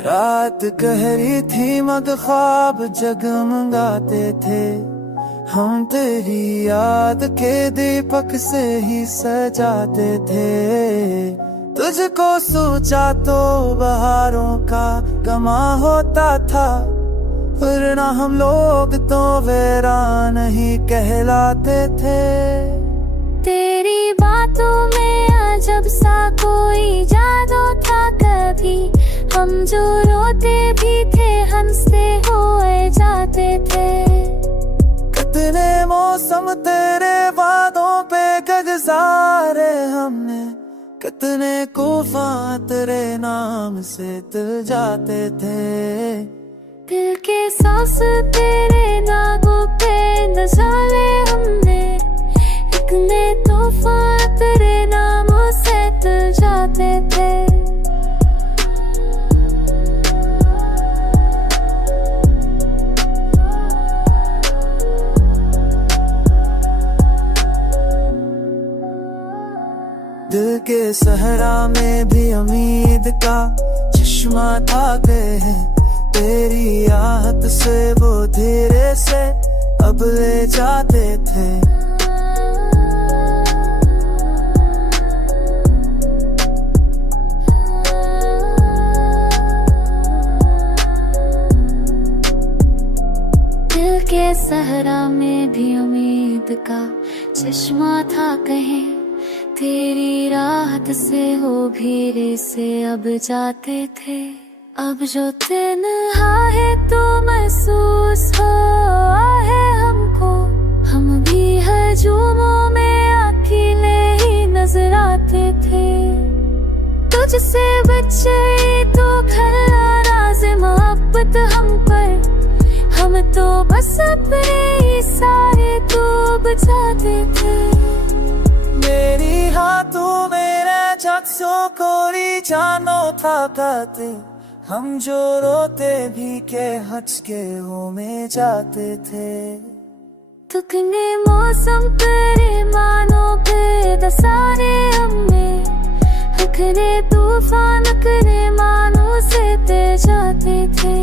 रात गहरी थी मद ख्वाब जगमगाते थे, हम तेरी याद के दीपक से ही सजाते थे। तुझको सोचा तो बहारों का गमा होता था, वरना हम लोग तो वीरान ही कहलाते थे। तेरी बातों में अजब सा कोई जादू था, कभी हम जो रोते भी थे हंसते हुए जाते थे। कितने मौसम तेरे वादों पे गुजारे हमने, कितने तूफान तेरे नाम से दिल जाते थे। दिल के सांस तेरे नागों पे नचाले हमने, कितने तूफान तेरे नामों से दिल जाते थे। दिल के सहरा में भी उम्मीद का चश्मा था गए, तेरी आहट से वो धीरे से अब ले जाते थे। दिल के सहरा में भी उम्मीद का चश्मा था कहे, तेरी राहत से वो भीरे से अब जाते थे। अब जो तन्हा है तो महसूस हो है हमको, हम भी हजूमों में अकेले ही नजर आते थे। तुझसे बच्चे तो खल्ला राज मोहब्बत हम पर, हम तो बस अपने ही सारे डूब जाते थे। मेरी हाथों मेरे चक्षुओं कोरी जानो था गाते, हम जो रोते भी के हंस के हो में जाते थे। तुकने मौसम तेरे मानों पे दसारे हमने, हकने तूफान करे मानों से ते जाते थे।